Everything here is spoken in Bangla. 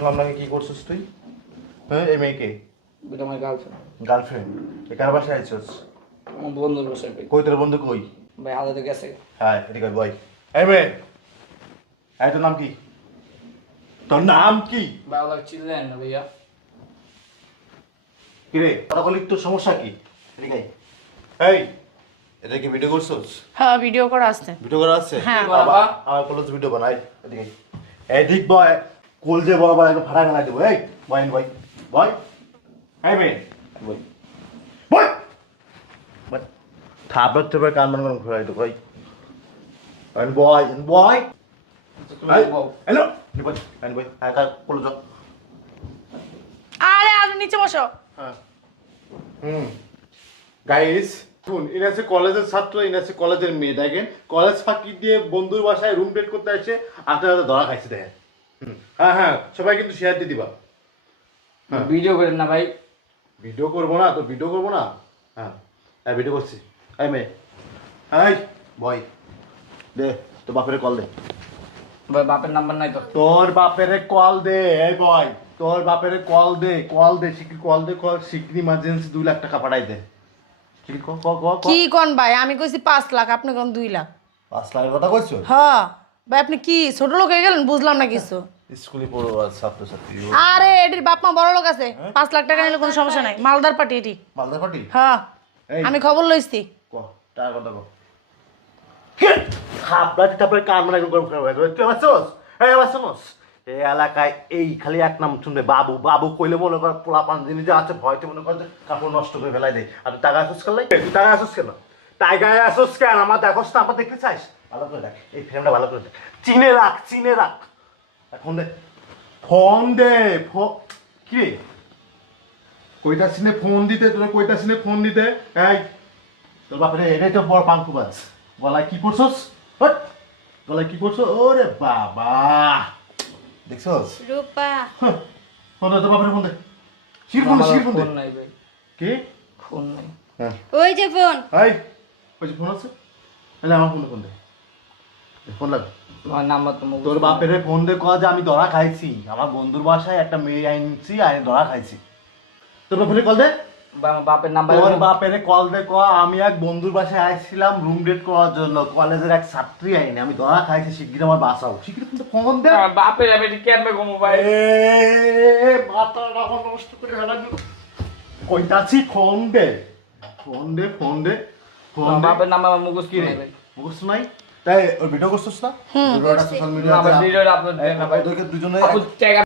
শুনলাম নাকি কি করছিস তুই? হ্যাঁ, এই মেয়েকে এটা আমার গার্লফ্রেন্ড। গার্লফ্রেন্ড? কার বাসায় আইছস? আমার বন্ধুর বাসায় ভাই। কই তোর বন্ধু কই? ভাই আলাদা গেছে। হ্যাঁ, এদিকে আয়, বয়। এই মেয়ে, এই তোর নাম কি? তোর নাম কি? ভাই ওলা চিনলেন না ভাইয়া? কি রে, তোরা বলি তোর সমস্যা কি? এদিকে আয়। এই, এটা কি ভিডিও করছস? হ্যাঁ ভিডিও করা আছে। ভিডিও করা আছে? হ্যাঁ। বাবা, আমার কলেজ ভিডিও বানাই। এদিকে আয়। এই দিক বয়, কোল যে বড় বড় একদম ফাটা গেলা দেব। এই, বয় বয়। বয়। এই মেয়ে, বয়। বয়। বয়। থাপড় থাপড় কান মান করে ঘুরাই তো ভাই। And boy, and boy. Hello. Ni boy, and boy. Hai ka কোলে যাও। আরে আপনি নিচে বসো। হ্যাঁ। গাইস, শুন, ইনি আছে কলেজের ছাত্র, ইনি আছে কলেজের মেয়ে। দেখেন, কলেজ ফাঁকি দিয়ে বন্ধুর বাসায় রুম ডেট করতে আসছে, আপনারা ধরা খাইছে দেখেন। হ্যাঁ হ্যাঁ, সবাই কিন্তু শেয়ার দিয়ে দিবা। ভিডিও করেন না ভাই। ভিডিও করবো না তো, ভিডিও করবো না। হ্যাঁ, হ্যাঁ ভিডিও করছি। এই মেয়ে, এই বয়, দে তোর বাপের কল দে। ভাই বাপের নাম্বার নাই তো। তোর বাপের কল দে। এই বয়, তোর বাপের কল দে, কল দে, শিগগির কল দে, কল শিগগির ইমার্জেন্সি 2 লাখ টাকা পাঠাই দে। শিগগির কল কল কল। কি কোন ভাই, আমি কইছি 5 লাখ, আপনি কোন 2 লাখ? 5 লাখের কথা কইছো? হ্যাঁ ভাই, আপনি কি ছোট লোক হয়ে গেলেন? বুঝলাম না কিছু। স্কুলে পড়ো আর ছাত্র ছাত্রী। আরে এটির বাপ মা বড় লোক আছে, 5 লাখ টাকা নিলে কোনো সমস্যা নাই। মালদার পার্টি এটি। মালদা পার্টি? হ্যাঁ, এই আমি খবর লইছি। ক টাকা কথা কো। কে খাপড়াটি তারপরে কান মানে গরম করে তুই আছস? এই আছস? এই এলাকায় এই খালি এক নাম শুনবে বাবু। বাবু কইলে মনে কর পোলা পান জিনিস যে আছে, ভয়তে মনে কর যে কাপড় নষ্ট করে ফেলাই দেয়। আর তুই টাকা আসছিস কেন? তুই টাকা আসছিস কেন? টাকায় আসছিস কেন? আমার দেখোস না, আমার দেখতে চাইস? ভালো করে দেখ, এই ফ্রেমটা ভালো করে দেখ, চিনে রাখ, চিনে রাখ। ফোন দে, ফোন দে। কি রে, কইতা সিনে ফোন দিতে, তোরা কইতা সিনে ফোন দিতে। এই তোর বাপরে, এটাই তো বড় পাঙ্কুবাজ। গলায় কি করছস? হট, গলায় কি করছো? ওরে বাবা, দেখছস? রূপা ফোন দে তোর বাপরে, ফোন দে। শিরফোন দে, শিরফোন দে। ফোন নাই ভাই। কি? ফোন নাই। হ্যাঁ, ওই যে ফোন। এই ওই যে ফোন আছে, তাহলে আমার ফোনে ফোন দে। ফোন লাগ। আমার নাম্বার তো মুখস্থ তোর নাই। বাপেরে ফোন দে, কয় যে আমি ধরা খাইছি, আমার বন্ধুর বাসায় একটা মেয়ে আইনছি, আমি ধরা খাইছি। তোর বাপেরে কল দে। ভাই আমার বাপের নাম্বার। তোর বাপেরে কল দে, ক আমি এক বন্ধুর বাসায় আইছিলাম রুম ডেট করার জন্য, কলেজের এক ছাত্রী আইনি, আমি ধরা খাইছি, শিগগির আমার বাসাও। শিগগির কিন্তু ফোন দে। আমার বাপের আমি কেমনে ঘুমো ভাই? মাথাটা আমার নষ্ট করে ফেলার কইতাছি, ফোন দে, ফোন দে, ফোন দে, ফোন আমার দে। বাপের নাম্বার আমার মুখস্থ কি রে, নাই ভাই। মুখস্থ নাই? তাই ওর ভিডিও করছিস না? ভিডিওটা সোশ্যাল মিডিয়াতে আমার ভিডিওটা আপলোড দেন না ভাই। ওদেরকে দুজনে আপু টাকা